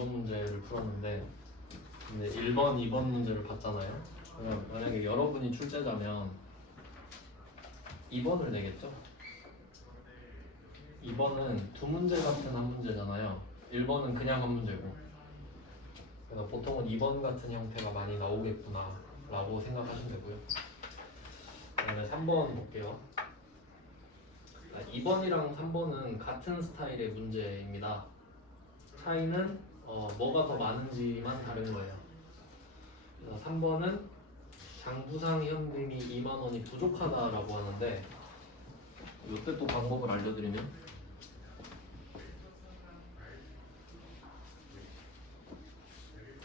2번 문제를 풀었는데 근데 1번, 2번 문제를 봤잖아요. 그럼 만약에 여러분이 출제자면 2번을 내겠죠? 2번은 두 문제 같은 한 문제잖아요. 1번은 그냥 한 문제고. 그래서 보통은 2번 같은 형태가 많이 나오겠구나 라고 생각하시면 되고요. 그다음에 3번 볼게요. 2번이랑 3번은 같은 스타일의 문제입니다. 차이는 뭐가 더 많은지만 다른 거예요. 그래서 3번은 장부상 현금이 2만 원이 부족하다라고 하는데 이때 또 방법을 알려드리면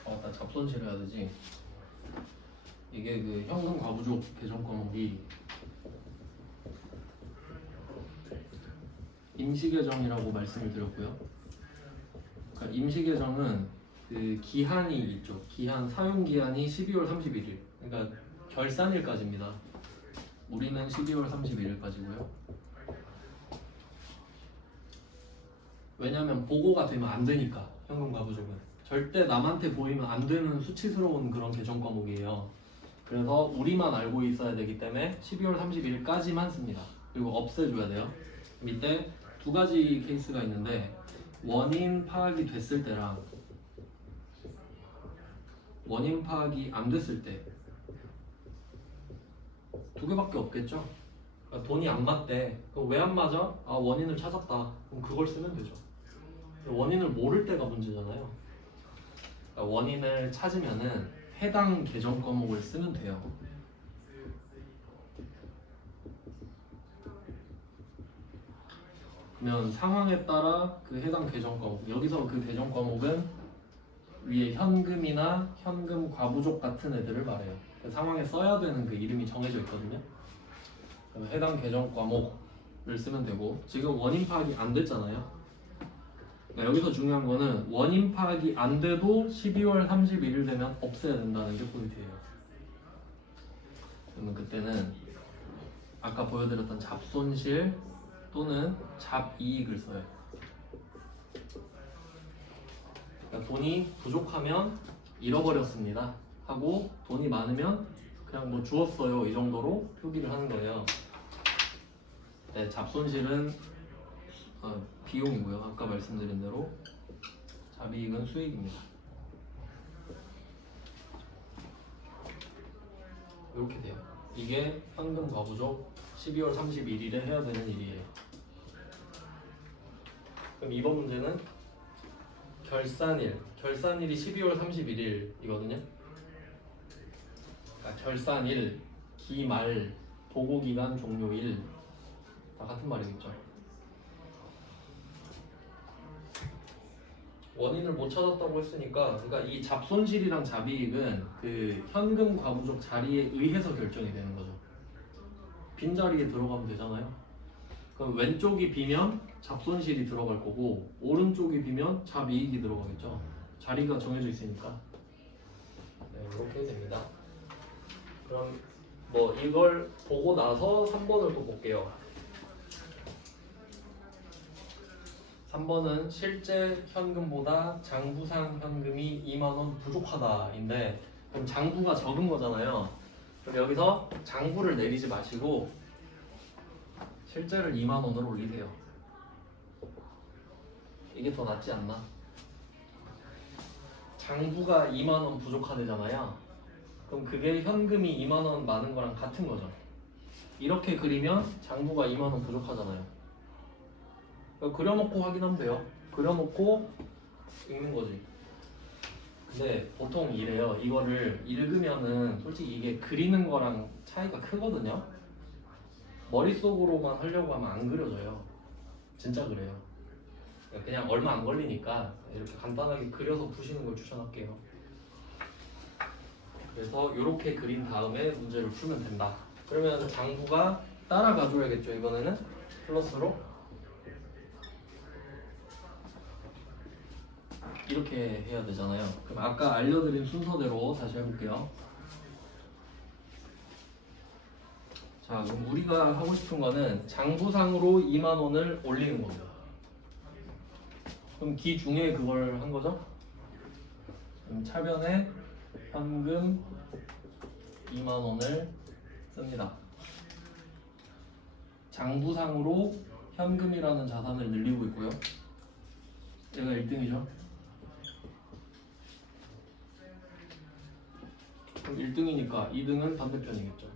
나 잡손실 해야 되지. 이게 그 현금 과부족 개정 과목이 임시개정이라고 말씀을 드렸고요. 그러니까 임시개정은 그 기한이 있죠. 기한 사용 기한이 12월 31일. 그러니까 결산일까지입니다. 우리는 12월 31일까지고요. 왜냐하면 보고가 되면 안 되니까 현금 과부족은 절대 남한테 보이면 안 되는 수치스러운 그런 개정 과목이에요. 그래서 우리만 알고 있어야 되기 때문에 12월 31일까지만 씁니다. 그리고 없애줘야 돼요. 밑에 두 가지 케이스가 있는데 원인 파악이 됐을 때랑 원인 파악이 안 됐을 때 두 개밖에 없겠죠. 그러니까 돈이 안 맞대. 그럼 왜 안 맞아? 원인을 찾았다. 그럼 그걸 쓰면 되죠. 원인을 모를 때가 문제잖아요. 그러니까 원인을 찾으면은 해당 개정 과목을 쓰면 돼요. 그러면 상황에 따라 그 해당 개정 과목, 여기서 그 개정 과목은 위에 현금이나 현금 과부족 같은 애들을 말해요. 그 상황에 써야 되는 그 이름이 정해져 있거든요. 그럼 해당 개정 과목을 쓰면 되고 지금 원인 파악이 안 됐잖아요. 그러니까 여기서 중요한 거는 원인 파악이 안 돼도 12월 31일 되면 없애야 된다는 게 포인트예요. 그러면 그때는 아까 보여드렸던 잡손실 또는 잡이익을 써요. 그러니까 돈이 부족하면 잃어버렸습니다 하고 돈이 많으면 그냥 뭐 주었어요 이 정도로 표기를 하는 거예요. 네, 잡손실은 비용이고요. 아까 말씀드린 대로 잡이익은 수익입니다. 이렇게 돼요. 이게 현금 과부족 12월 31일에 해야 되는 일이에요. 그럼 이번 문제는 결산일이 12월 31일이거든요. 그러니까 결산일, 기말, 보고기간 종료일 다 같은 말이겠죠. 원인을 못 찾았다고 했으니까 그러니까 이 잡손실이랑 잡이익은 그 현금 과부족 자리에 의해서 결정이 되는 거죠. 빈자리에 들어가면 되잖아요. 그럼 왼쪽이 비면 잡손실이 들어갈 거고 오른쪽이 비면 잡이익이 들어가겠죠. 자리가 정해져 있으니까. 네, 이렇게 됩니다. 그럼 뭐 이걸 보고 나서 3번을 또 볼게요. 3번은 실제 현금보다 장부상 현금이 2만원 부족하다인데 그럼 장부가 적은 거잖아요. 그럼 여기서 장부를 내리지 마시고 실제를 2만원으로 올리세요. 이게 더 낫지 않나? 장부가 2만원 부족하대잖아요. 그럼 그게 현금이 2만원 많은 거랑 같은 거죠. 이렇게 그리면 장부가 2만원 부족하잖아요. 그려놓고 확인하면 돼요. 그려놓고 읽는 거지. 근데 보통 이래요. 이거를 읽으면은 솔직히 이게 그리는 거랑 차이가 크거든요. 머릿속으로만 하려고 하면 안 그려져요. 진짜 그래요. 그냥 얼마 안 걸리니까 이렇게 간단하게 그려서 푸시는 걸 추천할게요. 그래서 이렇게 그린 다음에 문제를 풀면 된다. 그러면 장부가 따라가줘야겠죠. 이번에는 플러스로 이렇게 해야 되잖아요. 그럼 아까 알려드린 순서대로 다시 해볼게요. 자, 그럼 우리가 하고 싶은 거는 장부상으로 2만원을 올리는 겁니다. 그럼 기 중에 그걸 한 거죠? 그럼 차변에 현금 2만 원을 씁니다. 장부상으로 현금이라는 자산을 늘리고 있고요. 얘가 1등이죠. 그럼 1등이니까 2등은 반대편이겠죠.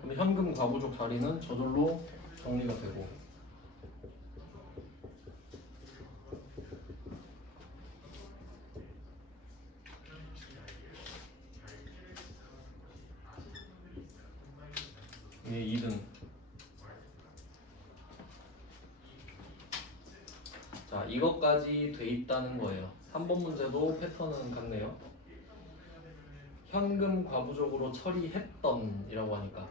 그럼 현금 과부족 자리는 저절로 정리가 되고, 이게 2등. 자, 이것까지 돼 있다는 거예요. 3번 문제도 패턴은 같네요. 현금 과부족으로 처리했던 이라고 하니까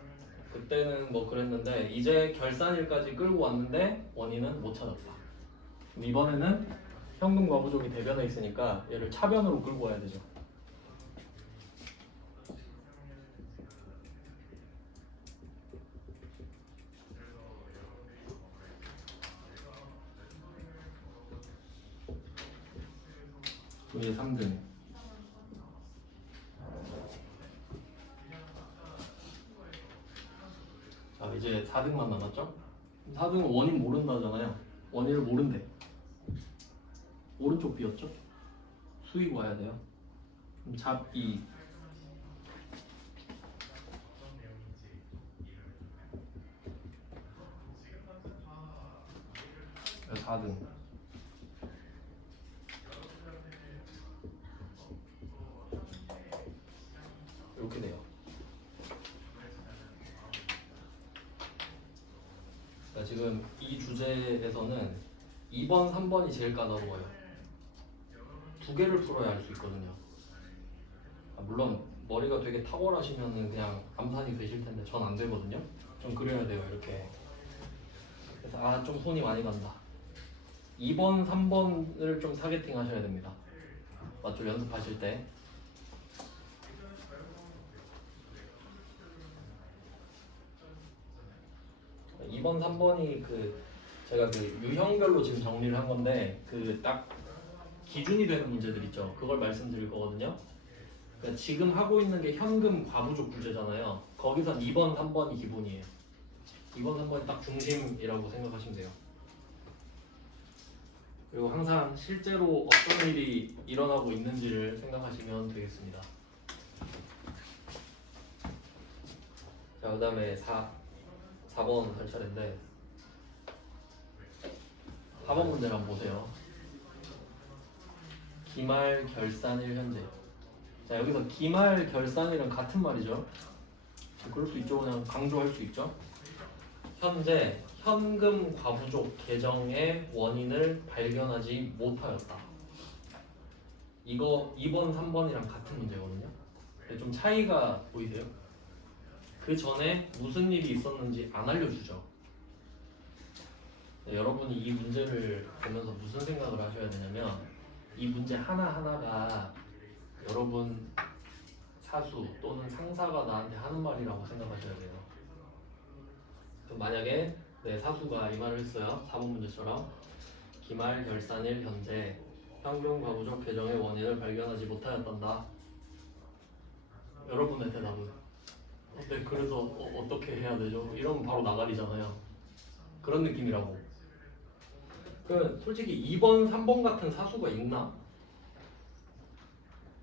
그때는 뭐 그랬는데 이제 결산일까지 끌고 왔는데 원인은 못 찾았다. 그럼 이번에는 현금 과부족이 대변에 있으니까 얘를 차변으로 끌고 와야 되죠. 이게 3등. 자, 이제 4등만 남았죠? 4등은 원인 모른다잖아요. 원인을 모른대. 오른쪽 비었죠? 수익 와야 돼요. 그럼 잡 2. 4등. 이렇게 돼요. 자, 지금 이 주제에서는 2번, 3번이 제일 까다로워요. 두 개를 풀어야 할 수 있거든요. 물론 머리가 되게 탁월하시면 그냥 암산이 되실 텐데 전 안 되거든요. 좀 그려야 돼요, 이렇게. 그래서 좀 손이 많이 간다. 2번, 3번을 좀 타겟팅 하셔야 됩니다. 맞죠? 연습하실 때. (2번) (3번이) 제가 유형별로 지금 정리를 한 건데 딱 기준이 되는 문제들 있죠. 그걸 말씀드릴 거거든요. 그러니까 지금 하고 있는 게 현금 과부족 문제잖아요. 거기선 2번, 3번이 기본이에요. 2번, 3번이 딱 중심이라고 생각하시면 돼요. 그리고 항상 실제로 어떤 일이 일어나고 있는지를 생각하시면 되겠습니다. 자, 그 다음에 4번 할 차례인데 4번 문제를 한번 보세요. 기말 결산일 현재. 자, 여기서 기말 결산일은 같은 말이죠. 그럴 수 있죠. 그냥 강조할 수 있죠. 현재 현금 과부족 계정의 원인을 발견하지 못하였다. 이거 2번, 3번이랑 같은 문제거든요. 근데 좀 차이가 보이세요? 그 전에 무슨 일이 있었는지 안 알려주죠. 네, 여러분이 이 문제를 보면서 무슨 생각을 하셔야 되냐면 이 문제 하나하나가 여러분 사수 또는 상사가 나한테 하는 말이라고 생각하셔야 돼요. 그럼 만약에 내 사수가 이 말을 했어요. 4번 문제처럼 기말 결산일 현재 현금 과부족 계정의 원인을 발견하지 못하였단다. 여러분의 대답은 네, 그래서 어떻게 해야 되죠? 이러면 바로 나가리잖아요. 그런 느낌이라고. 솔직히 2번, 3번 같은 사수가 있나?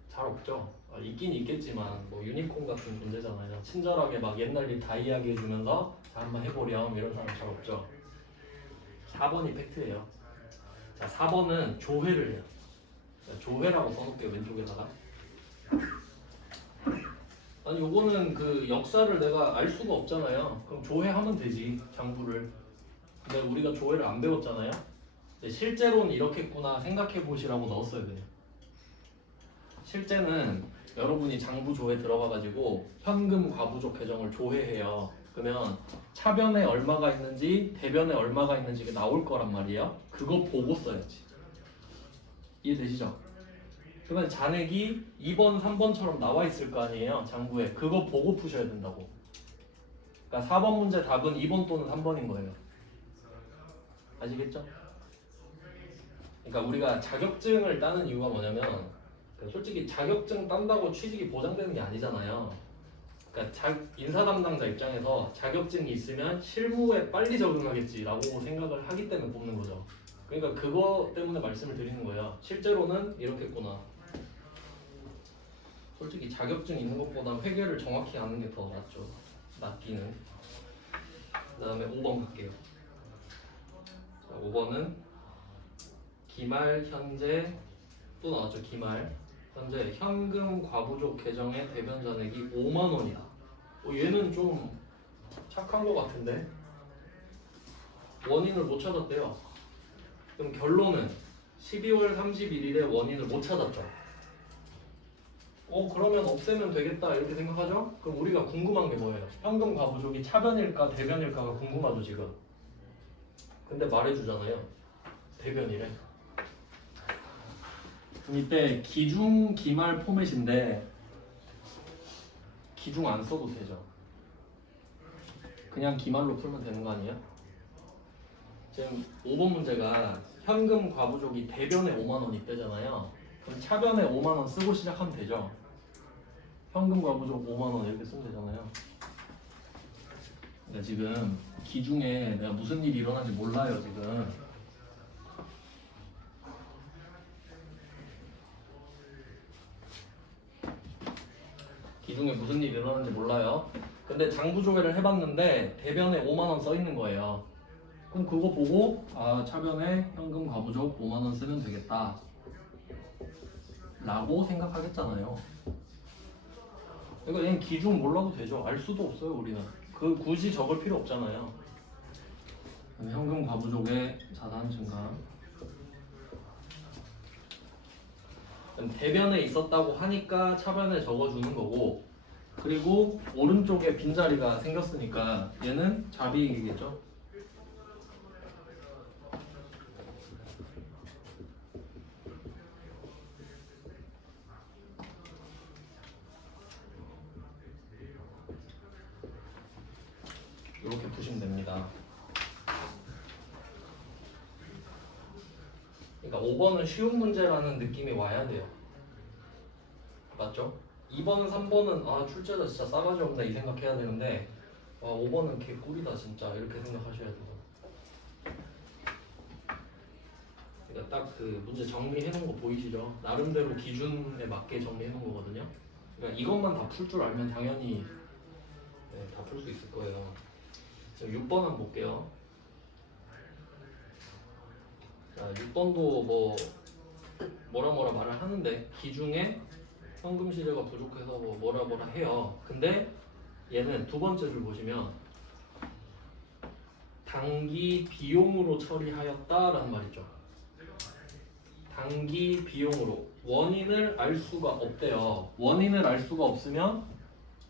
잘 없죠. 있긴 있겠지만 뭐 유니콘 같은 존재잖아요. 친절하게 막 옛날 일 다 이야기해주면서 자 한번 해보렴 이런 사람 잘 없죠. 4번이 팩트예요. 자, 4번은 조회를 해요. 자, 조회라고 써놓을게요. 왼쪽에다가. 아니 요거는 역사를 내가 알 수가 없잖아요. 그럼 조회하면 되지, 장부를. 근데 우리가 조회를 안 배웠잖아요. 실제로는 이렇겠구나 생각해 보시라고 넣었어야 돼요. 실제는 여러분이 장부 조회 들어가가지고 현금 과부족 계정을 조회해요. 그러면 차변에 얼마가 있는지 대변에 얼마가 있는지 나올 거란 말이에요. 그거 보고 써야지. 이해되시죠? 그러면 잔액이 2번, 3번처럼 나와 있을 거 아니에요. 장부에. 그거 보고 푸셔야 된다고. 그러니까 4번 문제 답은 2번 또는 3번인 거예요. 아시겠죠? 그러니까 우리가 자격증을 따는 이유가 뭐냐면 그러니까 솔직히 자격증 딴다고 취직이 보장되는 게 아니잖아요. 그러니까 인사 담당자 입장에서 자격증이 있으면 실무에 빨리 적응하겠지라고 생각을 하기 때문에 뽑는 거죠. 그러니까 그거 때문에 말씀을 드리는 거예요. 실제로는 이렇겠구나. 솔직히 자격증 있는 것보다 회계를 정확히 아는 게 더 낫죠. 낫기는. 그 다음에 5번 갈게요. 자, 5번은 기말 현재 또 나왔죠. 기말 현재 현금 과부족 계정의 대변 잔액이 5만 원이다. 얘는 좀 착한 것 같은데 원인을 못 찾았대요. 그럼 결론은 12월 31일에 원인을 못 찾았죠. 그러면 없애면 되겠다 이렇게 생각하죠? 그럼 우리가 궁금한 게 뭐예요? 현금 과부족이 차변일까 대변일까가 궁금하죠 지금. 근데 말해주잖아요. 대변이래. 이때 기중 기말 포맷인데 기중 안 써도 되죠. 그냥 기말로 풀면 되는 거 아니에요? 지금 5번 문제가 현금 과부족이 대변에 5만 원 있대잖아요. 그럼 차변에 5만 원 쓰고 시작하면 되죠. 현금 과부족 5만 원 이렇게 쓰면 되잖아요. 그러니까 지금 기중에 내가 무슨 일이 일어난지 몰라요 지금. 기중에 무슨 일이 일어났는지 몰라요. 근데 장부조회를 해봤는데 대변에 5만 원 써 있는 거예요. 그럼 그거 보고 차변에 현금 과부족 5만 원 쓰면 되겠다 라고 생각하겠잖아요. 그러니까 얘는 기중 몰라도 되죠. 알 수도 없어요 우리는. 굳이 적을 필요 없잖아요. 현금 과부족의 자산 증가. 대변에 있었다고 하니까 차변에 적어주는 거고, 그리고 오른쪽에 빈자리가 생겼으니까 얘는 자비이겠죠. 이렇게 푸시면 됩니다. 그러니까 5번은 쉬운 문제라는 느낌이 와야 돼요. 맞죠? 2번, 3번은 출제자 진짜 싸가지 없네 이 생각해야 되는데 5번은 개꿀이다 진짜 이렇게 생각하셔야 돼요. 그러니까 딱 그 문제 정리해 놓은 거 보이시죠? 나름대로 기준에 맞게 정리해 놓은 거거든요. 그러니까 이것만 다 풀 줄 알면 당연히 다 풀 수 있을 거예요. 지금 6번 한번 볼게요. 자, 6번도 뭐라 말을 하는데 기중에 현금 시세가 부족해서 뭐라 해요. 근데 얘는 두 번째를 보시면 단기 비용으로 처리하였다라는 말 있죠. 단기 비용으로 원인을 알 수가 없대요. 원인을 알 수가 없으면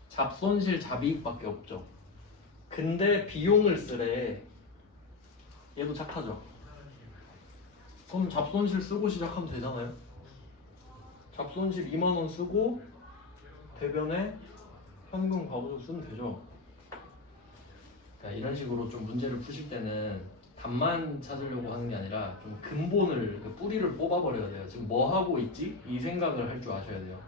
잡손실 잡이익밖에 없죠. 근데 비용을 쓰래. 얘도 착하죠. 그럼 잡손실 쓰고 시작하면 되잖아요. 잡손실 2만 원 쓰고 대변에 현금 과부족 쓰면 되죠. 그러니까 이런 식으로 좀 문제를 푸실 때는 답만 찾으려고 하는 게 아니라 좀 근본을, 뿌리를 뽑아버려야 돼요. 지금 뭐 하고 있지? 이 생각을 할 줄 아셔야 돼요.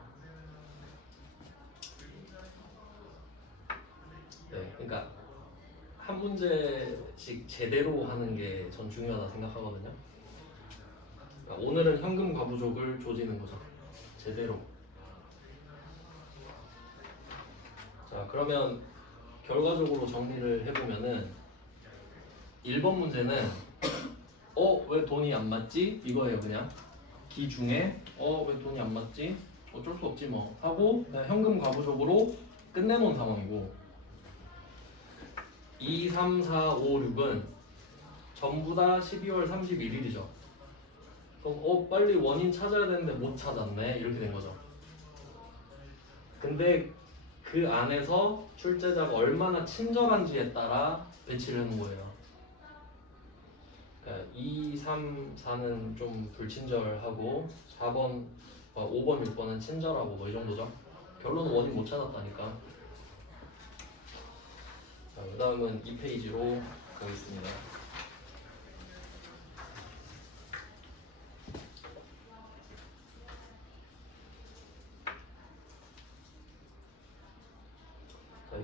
네, 그러니까 한 문제씩 제대로 하는 게 전 중요하다 생각하거든요. 그러니까 오늘은 현금 과부족을 조지는 거죠. 제대로. 자, 그러면 결과적으로 정리를 해보면은 1번 문제는 왜 돈이 안 맞지? 이거예요. 그냥 기중에 왜 돈이 안 맞지? 어쩔 수 없지 뭐 하고 그냥 현금 과부족으로 끝내놓은 상황이고, 2, 3, 4, 5, 6은 전부 다 12월 31일이죠. 그럼 빨리 원인 찾아야 되는데 못 찾았네 이렇게 된 거죠. 근데 그 안에서 출제자가 얼마나 친절한지에 따라 배치를 해놓은 거예요. 그러니까 2, 3, 4는 좀 불친절하고 4번, 5번, 6번은 친절하고 이 정도죠. 결론은 원인 못 찾았다니까. 그 다음은 2페이지로 가겠습니다.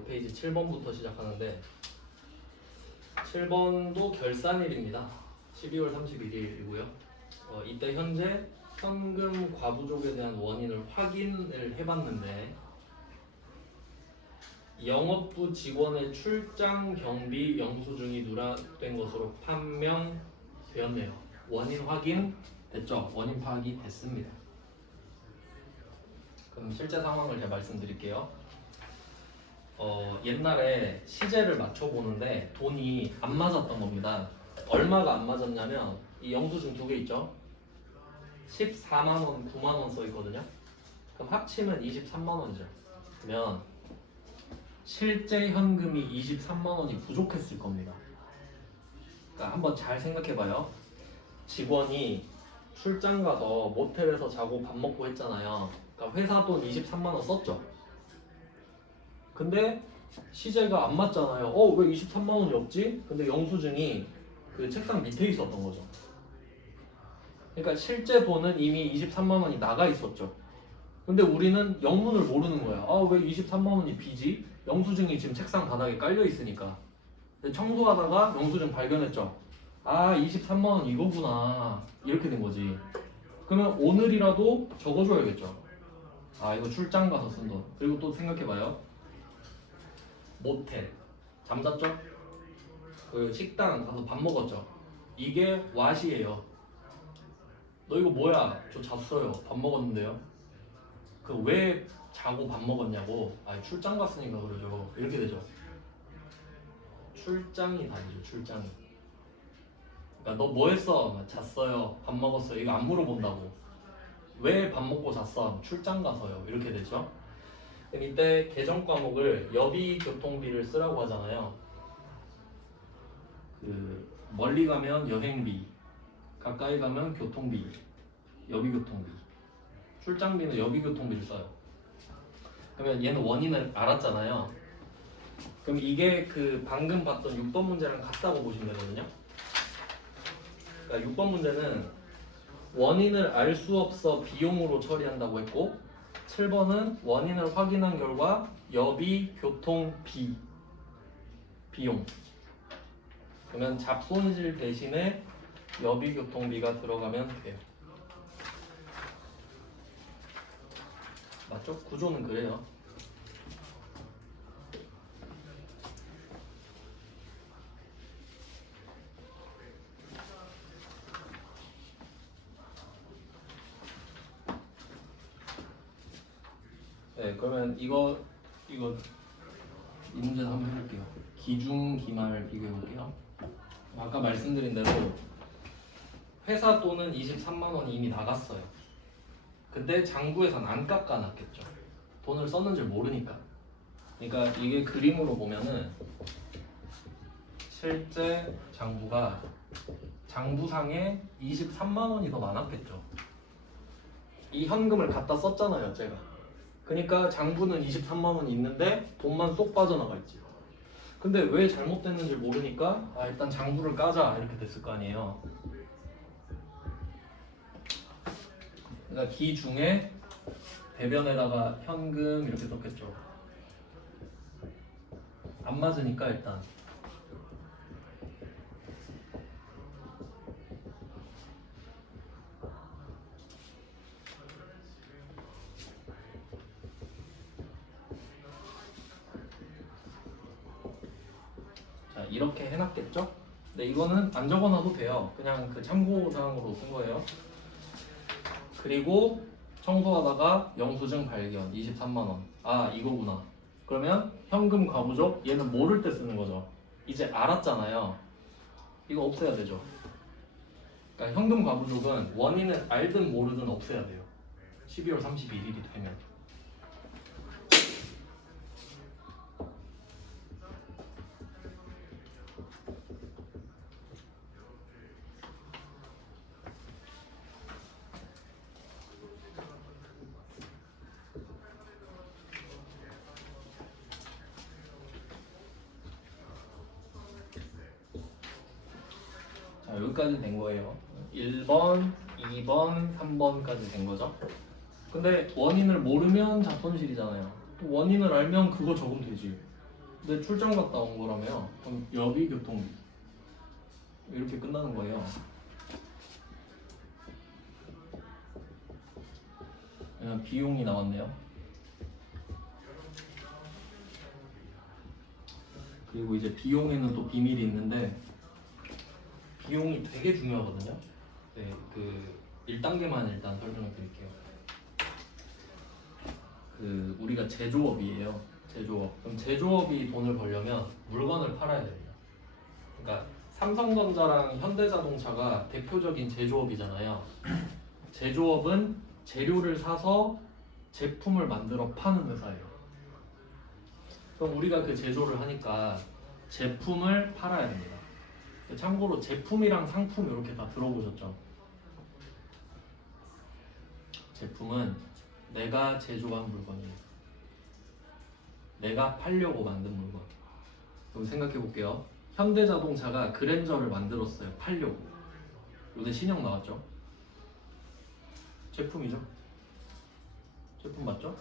페이지 7번부터 시작하는데 7번도 결산일입니다. 12월 31일이고요. 이때 현재 현금 과부족에 대한 원인을 확인을 해봤는데 영업부 직원의 출장 경비 영수증이 누락된 것으로 판명되었네요. 원인 확인 됐죠? 원인 파악이 됐습니다. 그럼 실제 상황을 제가 말씀드릴게요. 옛날에 시제를 맞춰보는데 돈이 안 맞았던 겁니다. 얼마가 안 맞았냐면 이 영수증 두 개 있죠? 14만원, 9만원 써있거든요. 그럼 합치면 23만원이죠. 그러면 실제 현금이 23만원이 부족했을 겁니다. 그러니까 한번 잘 생각해봐요. 직원이 출장 가서 모텔에서 자고 밥 먹고 했잖아요. 그러니까 회사 돈 23만원 썼죠. 근데 시제가 안 맞잖아요. 왜 23만원이 없지? 근데 영수증이 그 책상 밑에 있었던 거죠. 그러니까 실제 돈은 이미 23만원이 나가 있었죠. 근데 우리는 영문을 모르는 거야. 왜 23만원이 비지? 영수증이 지금 책상 바닥에 깔려 있으니까. 근데 청소하다가 영수증 발견했죠. 23만원 이거구나. 이렇게 된 거지. 그러면 오늘이라도 적어줘야겠죠. 이거 출장 가서 쓴 돈. 그리고 또 생각해봐요. 모텔 잠잤죠? 그 식당 가서 밥 먹었죠? 이게 왓이에요. 너 이거 뭐야? 저 잤어요. 밥 먹었는데요. 그 왜 자고 밥 먹었냐고. 출장 갔으니까 그러죠. 이렇게 되죠. 출장이 다르죠. 출장이. 그러니까 너 뭐 했어? 잤어요. 밥 먹었어요. 이거 안 물어본다고. 왜 밥 먹고 잤어? 출장 가서요. 이렇게 되죠. 그럼 이때 계정 과목을 여비 교통비를 쓰라고 하잖아요. 그 멀리 가면 여행비, 가까이 가면 교통비, 여비 교통비. 출장비는 여비 교통비를 써요. 그러면 얘는 원인을 알았잖아요. 그럼 이게 그 방금 봤던 6번 문제랑 같다고 보시면 되거든요. 그러니까 6번 문제는 원인을 알 수 없어 비용으로 처리한다고 했고 7번은 원인을 확인한 결과 여비, 교통, 비용. 그러면 잡손실 대신에 여비, 교통비가 들어가면 돼요. 맞죠? 구조는 그래요. 네, 그러면 이거 이 문제 한번 해볼게요. 기중, 기말 비교해볼게요. 아까 말씀드린 대로 회사 돈은 23만원이 이미 나갔어요. 근데 장부에선 안 깎아놨겠죠. 돈을 썼는지 모르니까. 그러니까 이게 그림으로 보면은 실제 장부가 장부상에 23만원이 더 많았겠죠. 이 현금을 갖다 썼잖아요, 제가. 그러니까 장부는 23만원이 있는데 돈만 쏙 빠져나가 있지. 근데 왜 잘못됐는지 모르니까 일단 장부를 까자 이렇게 됐을 거 아니에요. 그러니까 기 중에 대변에다가 현금 이렇게 썼겠죠. 안 맞으니까 일단 이렇게 해놨겠죠? 근데 이거는 안 적어놔도 돼요. 그냥 그 참고사항으로 쓴 거예요. 그리고 청소하다가 영수증 발견 23만원. 이거구나. 그러면 현금 과부족 얘는 모를 때 쓰는 거죠. 이제 알았잖아요. 이거 없애야 되죠. 그러니까 현금 과부족은 원인을 알든 모르든 없애야 돼요. 12월 31일이 되면. 여기까지 된 거예요. 1번, 2번, 3번까지 된 거죠. 근데 원인을 모르면 잡손실이잖아요. 원인을 알면 그거 적으면 되지. 근데 출장 갔다 온 거라며. 그럼 여비 교통비 이렇게 끝나는 거예요. 그냥 비용이 나왔네요. 그리고 이제 비용에는 또 비밀이 있는데 비용이 되게 중요하거든요. 네, 그 1단계만 일단 설명을 드릴게요. 그 우리가 제조업이에요. 제조업. 그럼 제조업이 돈을 벌려면 물건을 팔아야 됩니다. 그러니까 삼성전자랑 현대자동차가 대표적인 제조업이잖아요. 제조업은 재료를 사서 제품을 만들어 파는 회사예요. 그럼 우리가 그 제조를 하니까 제품을 팔아야 됩니다. 참고로 제품이랑 상품 이렇게 다 들어보셨죠? 제품은 내가 제조한 물건이에요. 내가 팔려고 만든 물건. 그럼 생각해 볼게요. 현대자동차가 그랜저를 만들었어요. 팔려고. 요새 신형 나왔죠? 제품이죠? 제품 맞죠?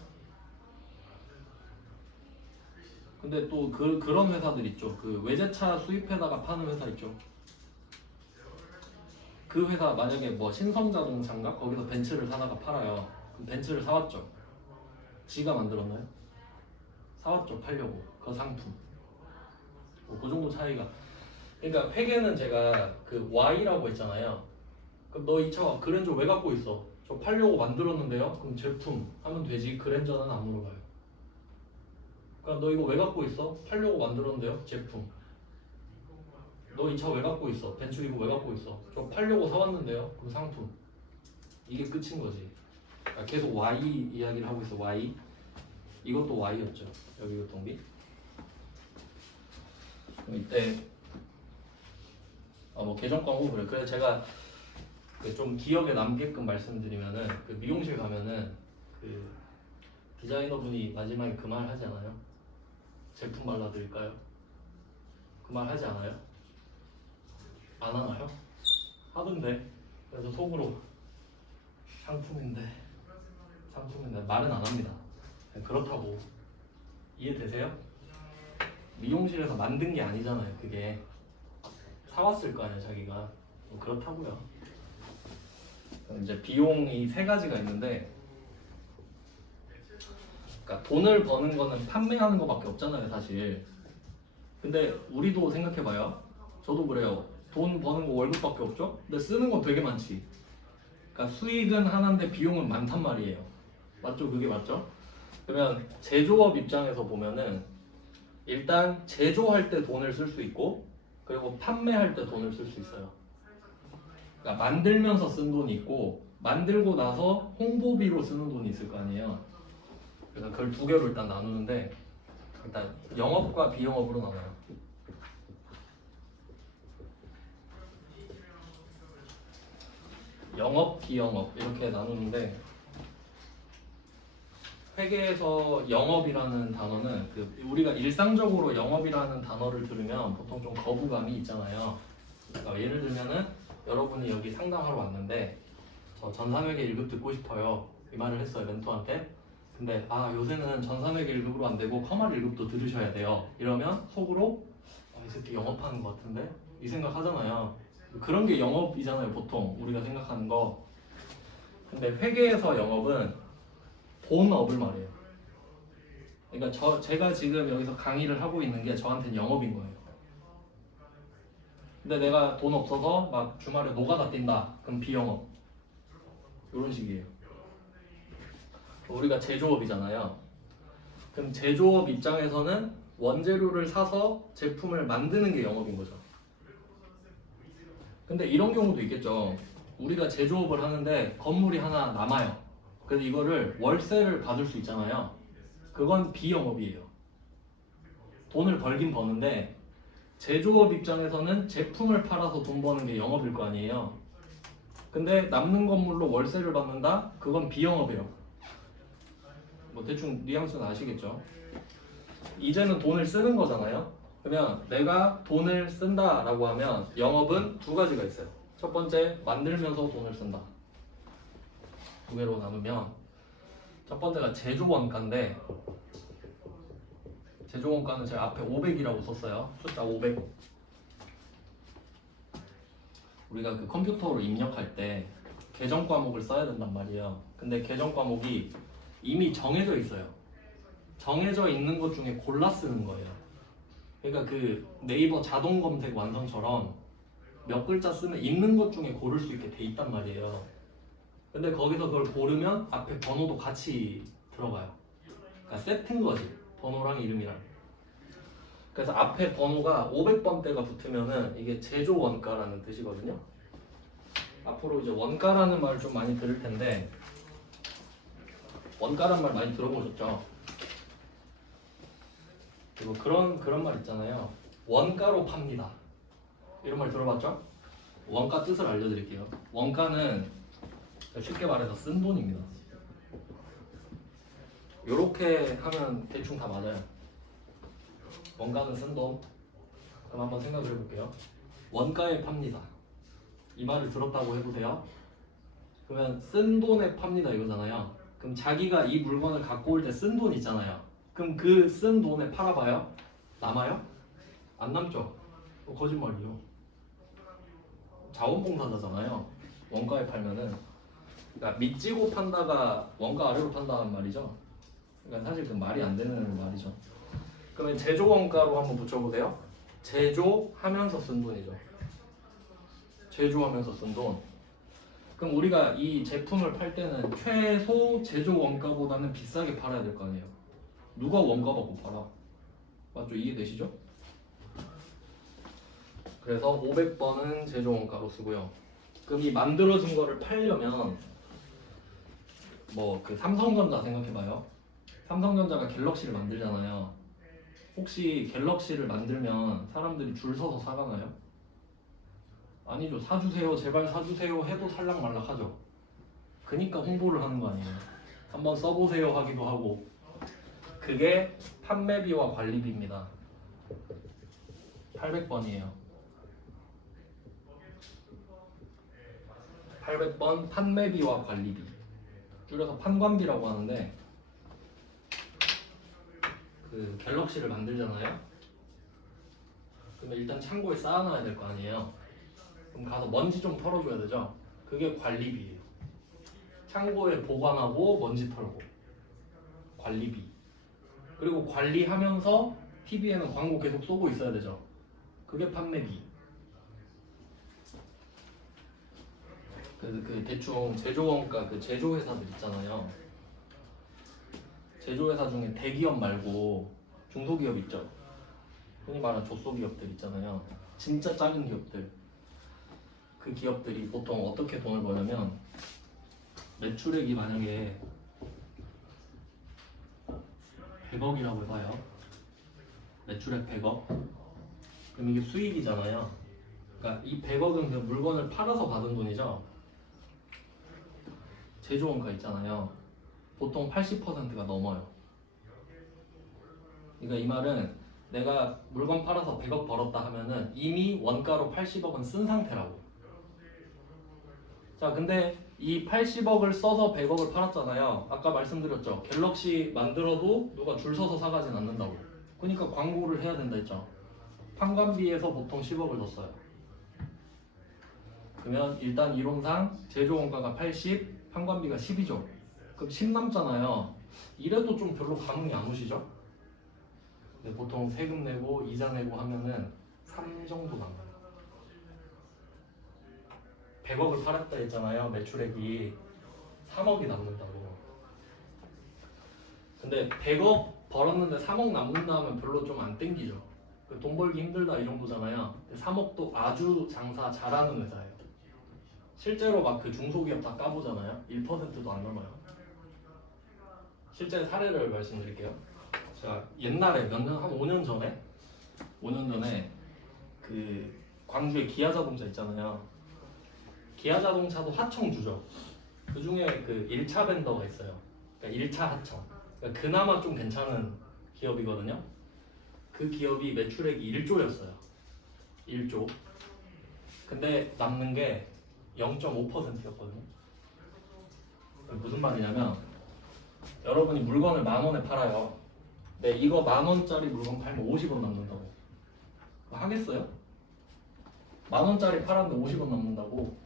근데 또 그런 회사들 있죠. 그 외제차 수입해다가 파는 회사 있죠. 그 회사 만약에 뭐 신성자동차인가? 거기서 벤츠를 사다가 팔아요. 그럼 벤츠를 사왔죠. 지가 만들었나요? 사왔죠. 팔려고. 그 상품. 뭐 그 정도 차이가. 그러니까 회계는 제가 그 Y라고 했잖아요. 그럼 너 이 차 그랜저 왜 갖고 있어? 저 팔려고 만들었는데요? 그럼 제품 하면 되지. 그랜저는 안 물어봐요. 그러니까 너 이거 왜 갖고 있어? 팔려고 만들었는데요? 제품. 너 이 차 왜 갖고 있어? 벤츠 이거 왜 갖고 있어? 저 팔려고 사왔는데요? 그럼 상품. 이게 끝인 거지. 그러니까 계속 Y 이야기를 하고 있어. Y. 이것도 Y였죠. 여기 교통비. 그럼 이때 뭐 계정 광고 그래. 그래서 제가 그 좀 기억에 남게끔 말씀드리면은 그 미용실 가면은 그 디자이너분이 마지막에 그 말 하지 않아요? 제품 발라드릴까요? 그 말 하지 않아요? 안 하나요? 하던데. 그래서 속으로 상품인데 말은 안 합니다. 그렇다고. 이해되세요? 미용실에서 만든 게 아니잖아요. 그게 사왔을 거 아니에요. 자기가. 그렇다고요. 이제 비용이 세 가지가 있는데, 그러니까 돈을 버는 거는 판매하는 거밖에 없잖아요, 사실. 근데 우리도 생각해봐요. 저도 그래요. 돈 버는 거 월급밖에 없죠? 근데 쓰는 건 되게 많지. 그러니까 수익은 하나인데 비용은 많단 말이에요. 맞죠? 그게 맞죠? 그러면 제조업 입장에서 보면은 일단 제조할 때 돈을 쓸 수 있고, 그리고 판매할 때 돈을 쓸 수 있어요. 그러니까 만들면서 쓴 돈이 있고, 만들고 나서 홍보비로 쓰는 돈이 있을 거 아니에요. 그래서 그걸 두 개로 일단 나누는데, 일단 영업과 비영업으로 나눠요. 영업, 비영업 이렇게 나누는데, 회계에서 영업이라는 단어는 우리가 일상적으로 영업이라는 단어를 들으면 보통 좀 거부감이 있잖아요. 그러니까 예를 들면은 여러분이 여기 상담하러 왔는데 저 전산회계 1급 듣고 싶어요. 이 말을 했어요, 멘토한테. 근데 요새는 전산회계 1급으로 안 되고 커말 1급도 들으셔야 돼요. 이러면 속으로 이 새끼 영업하는 것 같은데? 이 생각 하잖아요. 그런 게 영업이잖아요, 보통 우리가 생각하는 거. 근데 회계에서 영업은 본업을 말해요. 그러니까 제가 지금 여기서 강의를 하고 있는 게 저한테는 영업인 거예요. 근데 내가 돈 없어서 막 주말에 노가다 뛴다. 그럼 비영업. 이런 식이에요. 우리가 제조업이잖아요. 그럼 제조업 입장에서는 원재료를 사서 제품을 만드는 게 영업인 거죠. 근데 이런 경우도 있겠죠. 우리가 제조업을 하는데 건물이 하나 남아요. 그래서 이거를 월세를 받을 수 있잖아요. 그건 비영업이에요. 돈을 벌긴 버는데 제조업 입장에서는 제품을 팔아서 돈 버는 게 영업일 거 아니에요. 근데 남는 건물로 월세를 받는다? 그건 비영업이에요. 뭐 대충 뉘앙스는 아시겠죠? 이제는 돈을 쓰는 거잖아요. 그러면 내가 돈을 쓴다라고 하면 영업은 두 가지가 있어요. 첫 번째, 만들면서 돈을 쓴다. 두 개로 나누면 첫 번째가 제조 원가인데 제조원가는 제가 앞에 500이라고 썼어요. 숫자 500. 우리가 그 컴퓨터로 입력할 때 계정 과목을 써야 된단 말이에요. 근데 계정 과목이 이미 정해져 있어요. 정해져 있는 것 중에 골라 쓰는 거예요. 그러니까 그 네이버 자동 검색 완성처럼 몇 글자 쓰면 있는 것 중에 고를 수 있게 돼 있단 말이에요. 근데 거기서 그걸 고르면 앞에 번호도 같이 들어가요. 그러니까 세트인 거지. 번호랑 이름이랑. 그래서 앞에 번호가 500번대가 붙으면은 이게 제조 원가라는 뜻이거든요. 앞으로 이제 원가라는 말을 좀 많이 들을 텐데, 원가라는 말 많이 들어보셨죠? 그리고 그런 말 있잖아요. 원가로 팝니다. 이런 말 들어봤죠? 원가 뜻을 알려드릴게요. 원가는 쉽게 말해서 쓴 돈입니다. 요렇게 하면 대충 다 맞아요. 원가는 쓴 돈. 그럼 한번 생각을 해볼게요. 원가에 팝니다. 이 말을 들었다고 해보세요. 그러면 쓴 돈에 팝니다 이거잖아요. 그럼 자기가 이 물건을 갖고 올 때 쓴 돈 있잖아요. 그럼 그 쓴 돈에 팔아봐요? 남아요? 안 남죠? 거짓말이요. 자원봉사자잖아요. 원가에 팔면은. 그러니까 밑지고 판다가 원가 아래로 판다는 말이죠. 그러니까 사실 그 말이 안 되는 말이죠. 그러면 제조 원가로 한번 붙여보세요. 제조하면서 쓴 돈이죠. 제조하면서 쓴 돈. 그럼 우리가 이 제품을 팔 때는 최소 제조 원가보다는 비싸게 팔아야 될 거 아니에요. 누가 원가 받고 팔아? 맞죠? 이해되시죠? 그래서 500번은 제조 원가로 쓰고요. 그럼 이 만들어진 거를 팔려면 뭐 그 삼성전자 생각해봐요. 삼성전자가 갤럭시를 만들잖아요. 혹시 갤럭시를 만들면 사람들이 줄 서서 사가나요? 아니죠. 사주세요, 제발 사주세요 해도 살락말락하죠. 그니까 홍보를 하는 거 아니에요. 한번 써보세요 하기도 하고. 그게 판매비와 관리비입니다. 800번이에요. 800번 판매비와 관리비. 줄여서 판관비라고 하는데, 그 갤럭시를 만들잖아요. 그러면 일단 창고에 쌓아놔야 될 거 아니에요. 그럼 가서 먼지 좀 털어줘야 되죠. 그게 관리비예요. 창고에 보관하고 먼지 털고 관리비. 그리고 관리하면서 TV에는 광고 계속 쏘고 있어야 되죠. 그게 판매비. 그래서 그 대충 제조원가 그 제조회사들 있잖아요. 제조회사 중에 대기업 말고 중소기업 있죠. 흔히 말하는 조소기업들 있잖아요. 진짜 작은 기업들. 그 기업들이 보통 어떻게 돈을 벌냐면 매출액이 만약에 100억이라고 해봐요. 매출액 100억. 그럼 이게 수익이잖아요. 그러니까 이 100억은 그 물건을 팔아서 받은 돈이죠. 제조원가 있잖아요. 보통 80%가 넘어요. 그러니까 이 말은 내가 물건 팔아서 100억 벌었다 하면은 이미 원가로 80억은 쓴 상태라고. 자, 근데 이 80억을 써서 100억을 팔았잖아요. 아까 말씀드렸죠. 갤럭시 만들어도 누가 줄 서서 사가진 않는다고. 그러니까 광고를 해야 된다 했죠. 판관비에서 보통 10억을 넣었어요. 그러면 일단 이론상 제조 원가가 80, 판관비가 10이죠. 그럼 10 남잖아요. 이래도 좀 별로 감흥이 안 오시죠? 근데 보통 세금 내고 이자 내고 하면은 3 정도 남아요. 100억을 팔았다 했잖아요. 매출액이 3억이 남는다고. 근데 100억 벌었는데 3억 남는다 하면 별로 좀 안 땡기죠. 돈 벌기 힘들다 이 정도잖아요. 3억도 아주 장사 잘하는 회사예요. 실제로 막 그 중소기업 다 까보잖아요. 1%도 안 넘어요. 실제 사례를 말씀드릴게요. 제가 옛날에 한 5년 전에 그 광주에 기아자동차 있잖아요. 기아자동차도 하청주죠. 그 중에 그 1차 벤더가 있어요. 그러니까 1차 하청. 그러니까 그나마 좀 괜찮은 기업이거든요. 그 기업이 매출액이 1조였어요. 1조. 근데 남는 게 0.5%였거든요. 무슨 말이냐면 여러분이 물건을 10,000원에 팔아요. 네, 이거 10,000원짜리 물건 팔면 50원 남는다고. 하겠어요? 10,000원짜리 팔았는데 50원 남는다고.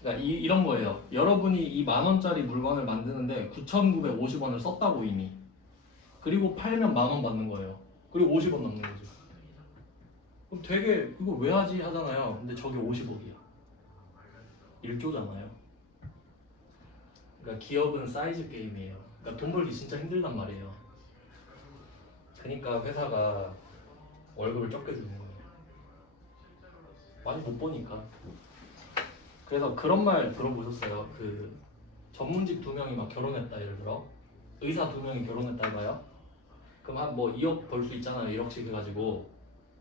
그러니까 이런 거예요. 여러분이 이 10,000원짜리 물건을 만드는데 9,950원을 썼다고 이미. 그리고 팔면 10,000원 받는 거예요. 그리고 50원 남는 거죠. 그럼 되게 이거 왜 하지 하잖아요. 근데 저게 50억이야. 1조잖아요. 그러니까 기업은 사이즈 게임이에요. 그러니까 돈 벌기 진짜 힘들단 말이에요. 그러니까 회사가 월급을 적게 주는 거예요. 많이 못 버니까. 그래서 그런 말 들어보셨어요? 그 전문직 2명이 막 결혼했다 예를 들어 의사 2명이 결혼했다 해봐요. 그럼 한 뭐 2억 벌 수 있잖아요. 1억씩 해가지고.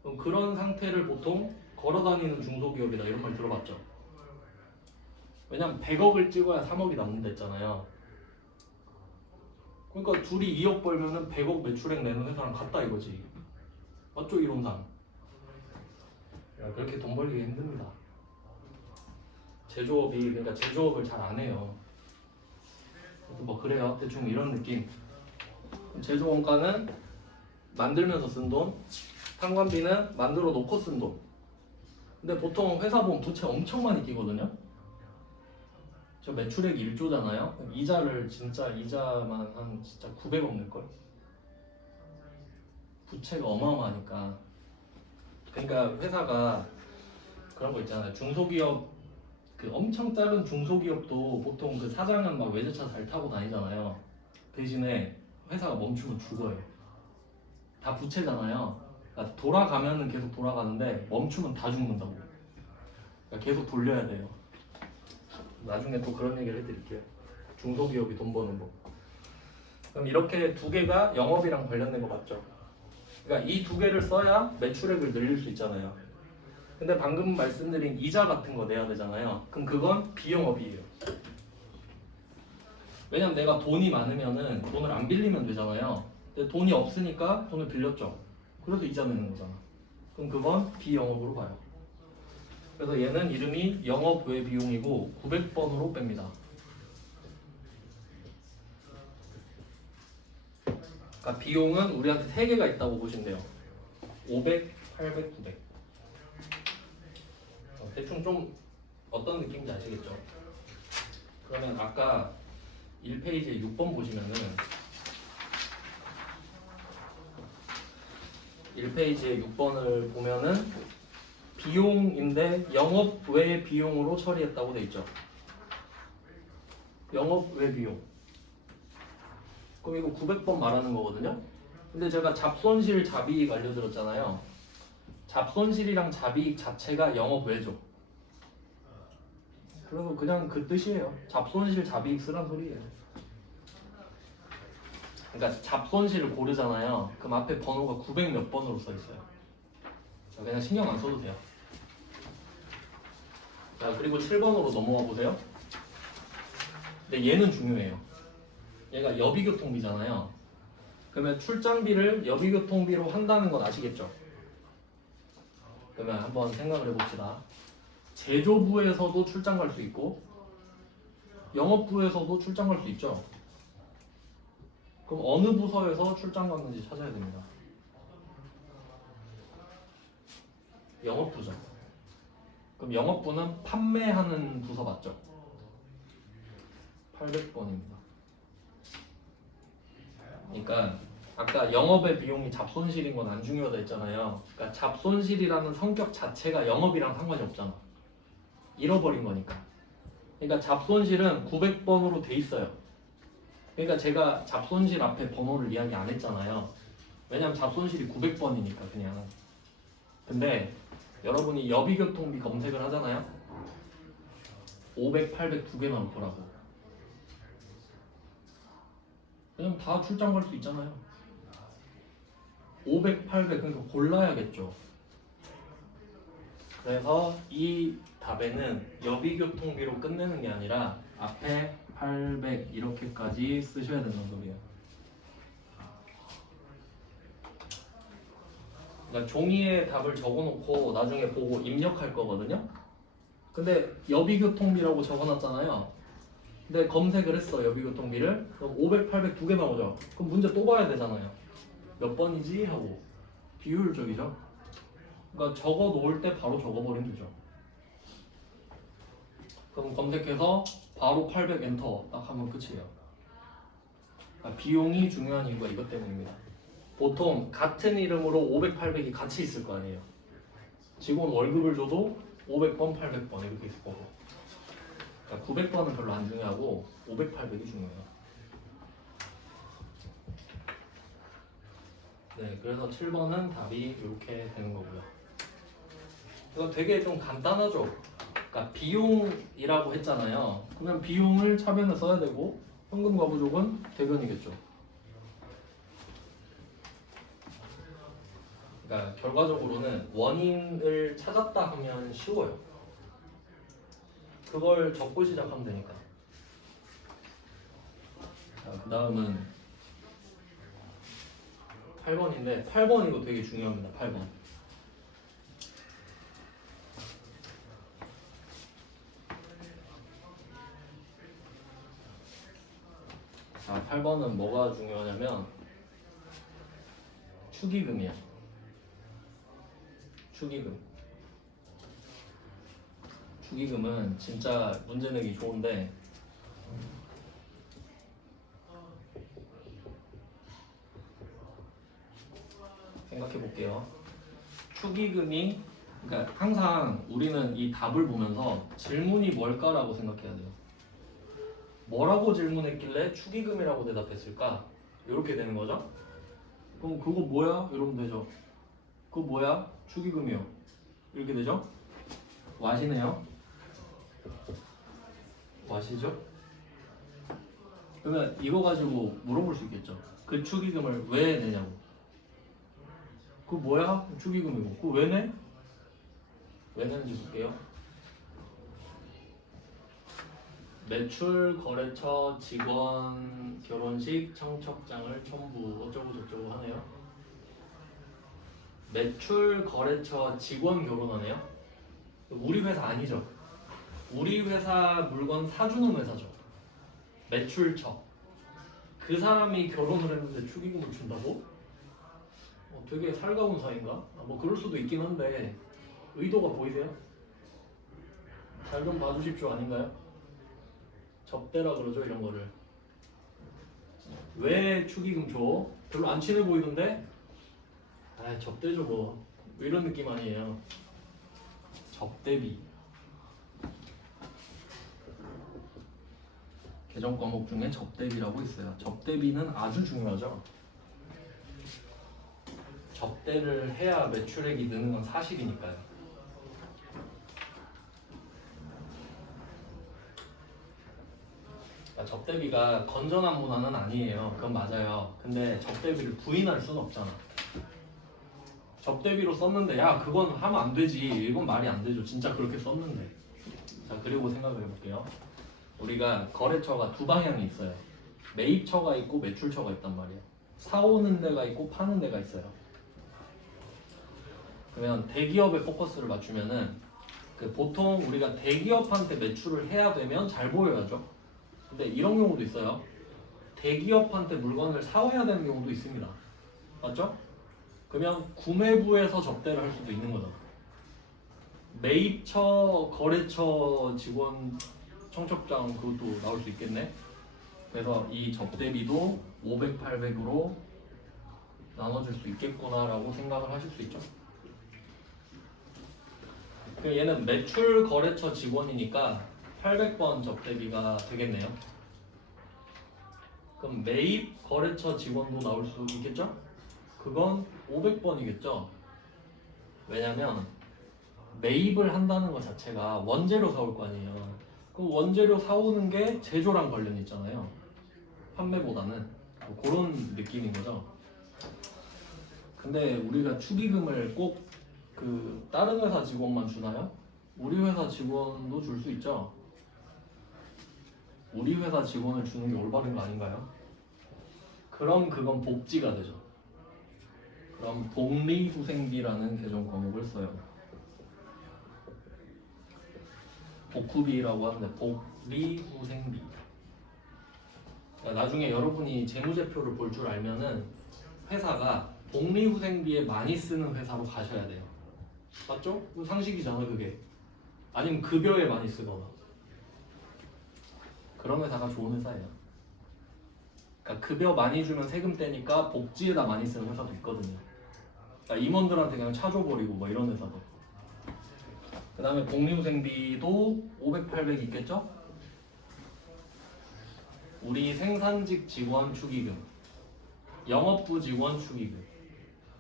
그럼 그런 상태를 보통 걸어다니는 중소기업이다 이런 말 들어봤죠? 왜냐면 100억을 찍어야 3억이 남는다 했잖아요. 그러니까 둘이 2억 벌면은 100억 매출액 내는 회사랑 같다 이거지. 맞죠 이론상? 그렇게 돈 벌기 힘듭니다. 제조업이 그러니까 제조업을 잘 안 해요. 뭐 그래요. 대충 이런 느낌. 제조 원가는 만들면서 쓴 돈, 판관비는 만들어 놓고 쓴 돈. 근데 보통 회사 보면 부채 엄청 많이 끼거든요. 저 매출액이 1조잖아요. 이자를 진짜 이자만 한 진짜 900억 낼걸. 부채가 어마어마하니까. 그러니까 회사가 그런 거 있잖아요. 중소기업 그 엄청 작은 중소기업도 보통 그 사장은 막 외제차 잘 타고 다니잖아요. 대신에 회사가 멈추면 죽어요. 다 부채잖아요. 그러니까 돌아가면은 계속 돌아가는데 멈추면 다 죽는다고. 그러니까 계속 돌려야 돼요. 나중에 또 그런 얘기를 해드릴게요. 중소기업이 돈 버는 법. 그럼 이렇게 두 개가 영업이랑 관련된 거 맞죠? 그러니까 이 두 개를 써야 매출액을 늘릴 수 있잖아요. 근데 방금 말씀드린 이자 같은 거 내야 되잖아요. 그럼 그건 비영업이에요. 왜냐면 내가 돈이 많으면은 돈을 안 빌리면 되잖아요. 근데 돈이 없으니까 돈을 빌렸죠. 그래서 이자 내는 거잖아. 그럼 그건 비영업으로 봐요. 그래서 얘는 이름이 영업 외 비용이고 900번으로 뺍니다. 그러니까 비용은 우리한테 3개가 있다고 보시면 돼요. 500, 800, 900. 대충 좀 어떤 느낌인지 아시겠죠? 그러면 아까 1페이지에 6번 보시면은 1페이지에 6번을 보면은 비용인데 영업 외 비용으로 처리했다고 돼 있죠. 영업 외 비용. 그럼 이거 900번 말하는 거거든요. 근데 제가 잡손실 잡이익 알려드렸잖아요. 잡손실이랑 잡이익 자체가 영업 외죠. 그래서 그냥 그 뜻이에요. 잡손실 잡이익 쓰란 소리예요. 그러니까 잡손실을 고르잖아요. 그럼 앞에 번호가 900 몇 번으로 써 있어요. 그냥 신경 안 써도 돼요. 자, 그리고 7번으로 넘어가 보세요. 근데 얘는 중요해요. 얘가 여비교통비잖아요. 그러면 출장비를 여비교통비로 한다는 건 아시겠죠? 그러면 한번 생각을 해봅시다. 제조부에서도 출장 갈 수 있고 영업부에서도 출장 갈 수 있죠. 그럼 어느 부서에서 출장 갔는지 찾아야 됩니다. 영업부죠. 그럼 영업부는 판매하는 부서 맞죠? 800번입니다. 그러니까 아까 영업의 비용이 잡손실인 건 안 중요하다 했잖아요. 그러니까 잡손실이라는 성격 자체가 영업이랑 상관이 없잖아. 잃어버린 거니까. 그러니까 잡손실은 900번으로 돼 있어요. 그러니까 제가 잡손실 앞에 번호를 이야기 안 했잖아요. 왜냐면 잡손실이 900번이니까 그냥. 근데 여러분이 여비교통비 검색을 하잖아요. 500, 800 두 개만 보라고. 왜냐면 다 출장 갈 수 있잖아요. 500, 800 그러니까 골라야겠죠. 그래서 이 답에는 여비교통비로 끝내는 게 아니라 앞에 800 이렇게까지 쓰셔야 된다는 소리예요. 그러니까 종이에 답을 적어놓고 나중에 보고 입력할 거거든요. 근데 여비교통비라고 적어놨잖아요. 근데 검색을 했어 여비교통비를. 그럼 500, 800 두 개 나오죠. 그럼 문제 또 봐야 되잖아요. 몇 번이지 하고 비효율적이죠. 그러니까 적어 놓을 때 바로 적어버리면 되죠. 그럼 검색해서 바로 800 엔터 딱 하면 끝이에요. 그러니까 비용이 중요한 이유가 이것 때문입니다. 보통 같은 이름으로 500, 800이 같이 있을 거 아니에요. 직원 월급을 줘도 500번, 800번 이렇게 있을 거고. 그러니까 900번은 별로 안 중요하고 500, 800이 중요해요. 네, 그래서 7번은 답이 이렇게 되는 거고요. 이거 되게 좀 간단하죠? 그러니까 비용이라고 했잖아요. 그러면 비용을 차변에 써야 되고 현금과 부족은 대변이겠죠. 그러니까 결과적으로는 원인을 찾았다 하면 쉬워요. 그걸 적고 시작하면 되니까. 자, 그 다음은 8번인데 8번 이거 되게 중요합니다. 8번. 자, 8번은 뭐가 중요하냐면 축의금이야. 축의금. 축의금은 진짜 문제 내기 좋은데 생각해 볼게요. 축의금이 그러니까 항상 우리는 이 답을 보면서 질문이 뭘까라고 생각해야 돼요. 뭐라고 질문했길래 축의금이라고 대답했을까? 이렇게 되는 거죠. 그럼 그거 뭐야? 이러면 되죠. 그거 뭐야? 축의금이요. 이렇게 되죠. 와시네요. 와시죠? 그러면 이거 가지고 물어볼 수 있겠죠. 그 축의금을 왜 내냐고. 그거 뭐야? 축의금이고. 그거 왜 내? 왜 내는지 볼게요. 매출, 거래처, 직원, 결혼식, 청첩장을 첨부 어쩌고 저쩌고 하네요. 매출, 거래처, 직원 결혼하네요. 우리 회사 아니죠. 우리 회사 물건 사주는 회사죠. 매출처. 그 사람이 결혼을 했는데 축의금을 준다고? 되게 살가운 사이인가? 뭐 그럴 수도 있긴 한데 의도가 보이세요? 잘 좀 봐주십시오 아닌가요? 접대라 그러죠 이런 거를. 왜 축의금 줘? 별로 안 친해 보이던데? 아 접대죠 뭐 이런 느낌 아니에요. 접대비. 개정 과목 중에 접대비라고 있어요. 접대비는 아주 중요하죠. 접대를 해야 매출액이 느는 건 사실이니까요. 그러니까 접대비가 건전한 문화는 아니에요. 그건 맞아요. 근데 접대비를 부인할 수는 없잖아. 접대비로 썼는데 야 그건 하면 안 되지. 이건 말이 안 되죠. 진짜 그렇게 썼는데. 자 그리고 생각을 해볼게요. 우리가 거래처가 두 방향이 있어요. 매입처가 있고 매출처가 있단 말이에요. 사오는 데가 있고 파는 데가 있어요. 그러면 대기업에 포커스를 맞추면은 보통 우리가 대기업한테 매출을 해야 되면 잘 보여야죠. 근데 이런 경우도 있어요. 대기업한테 물건을 사와야 되는 경우도 있습니다. 맞죠? 그러면 구매부에서 접대를 할 수도 있는 거죠. 매입처, 거래처 직원 청첩장 그것도 나올 수 있겠네. 그래서 이 접대비도 500, 800으로 나눠줄 수 있겠구나라고 생각을 하실 수 있죠. 얘는 매출 거래처 직원이니까 800번 접대비가 되겠네요. 그럼 매입 거래처 직원도 나올 수 있겠죠? 그건 500번이겠죠. 왜냐면 매입을 한다는 것 자체가 원재료 사올 거 아니에요. 그 원재료 사오는 게 제조랑 관련이 있잖아요. 판매보다는 그런 느낌인 거죠. 근데 우리가 축의금을 꼭 다른 회사 직원만 주나요? 우리 회사 직원도 줄 수 있죠. 우리 회사 직원을 주는 게 올바른 거 아닌가요? 그럼 그건 복지가 되죠. 그럼 복리후생비라는 개정 과목을 써요. 복후비라고 하는데 복리후생비. 나중에 여러분이 재무제표를 볼 줄 알면은 회사가 복리후생비에 많이 쓰는 회사로 가셔야 돼요. 맞죠? 그 상식이잖아 그게. 아니면 급여에 많이 쓰거나 그런 회사가 좋은 회사예요. 그러니까 급여 많이 주면 세금 떼니까 복지에다 많이 쓰는 회사도 있거든요. 그러니까 임원들한테 그냥 차 줘버리고 뭐 이런 회사도. 그 다음에 복리후생비도 500, 800 있겠죠? 우리 생산직 직원 축의금, 영업부 직원 축의금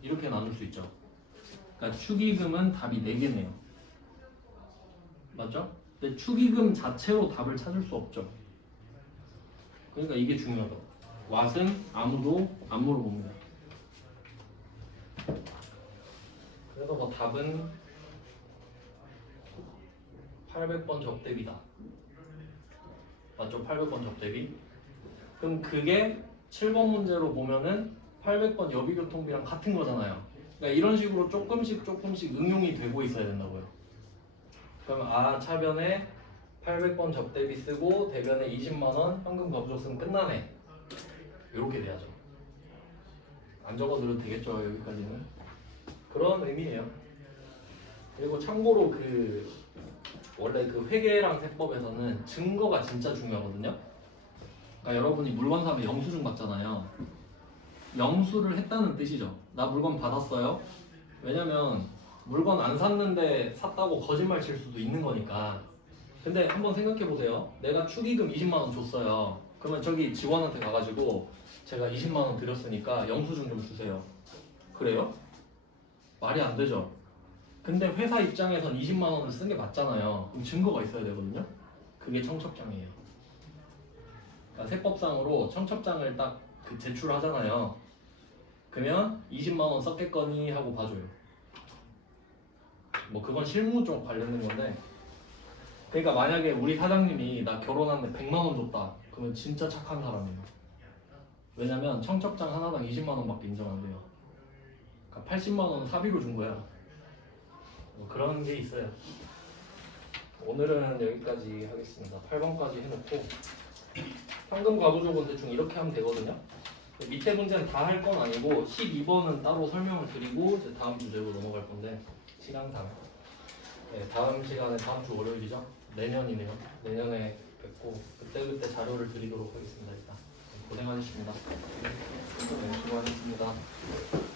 이렇게 나눌 수 있죠. 그러니까 축의금은 답이 4개네요. 맞죠? 근데 축의금 자체로 답을 찾을 수 없죠. 그러니까 이게 중요하다. 왓은 아무도 안 물어봅니다. 그래서 뭐 답은 800번 접대비다. 맞죠? 800번 접대비. 그럼 그게 7번 문제로 보면은 800번 여비교통비랑 같은 거잖아요. 그러니까 이런 식으로 조금씩 응용이 되고 있어야 된다고요. 그럼 차변에 800번 접대비 쓰고 대변에 20만원 현금 거부족 쓰면 끝나네. 이렇게 돼야죠. 안 적어도 되겠죠 여기까지는. 그런 의미예요. 그리고 참고로 원래 회계랑 세법에서는 증거가 진짜 중요하거든요. 그러니까 여러분이 물건 사면 영수증 받잖아요. 영수를 했다는 뜻이죠. 나 물건 받았어요. 왜냐면 물건 안 샀는데 샀다고 거짓말 칠 수도 있는 거니까. 근데 한번 생각해 보세요. 내가 축의금 20만 원 줬어요. 그러면 저기 직원한테 가가지고 제가 20만 원 드렸으니까 영수증 좀 주세요. 그래요? 말이 안 되죠. 근데 회사 입장에선 20만 원을 쓴 게 맞잖아요. 그럼 증거가 있어야 되거든요. 그게 청첩장이에요. 그러니까 세법상으로 청첩장을 딱 제출하잖아요. 그러면 20만 원 썼겠거니 하고 봐줘요. 뭐 그건 실무 쪽 관련된 건데. 그러니까 만약에 우리 사장님이 나 결혼하는데 100만 원 줬다. 그러면 진짜 착한 사람이에요. 왜냐면 청첩장 하나당 20만 원밖에 인정 안 돼요. 그러니까 80만 원은 사비로 준 거야. 뭐 그런 게 있어요. 오늘은 여기까지 하겠습니다. 8번까지 해놓고 현금 과부족은 대충 이렇게 하면 되거든요. 밑에 문제는 다 할 건 아니고 12번은 따로 설명을 드리고 이제 다음 주제로 넘어갈 건데 시간상 다음 시간에 다음 주 월요일이죠? 내년이네요. 내년에 뵙고 그때 자료를 드리도록 하겠습니다. 일단 고생하셨습니다. 네, 수고하셨습니다.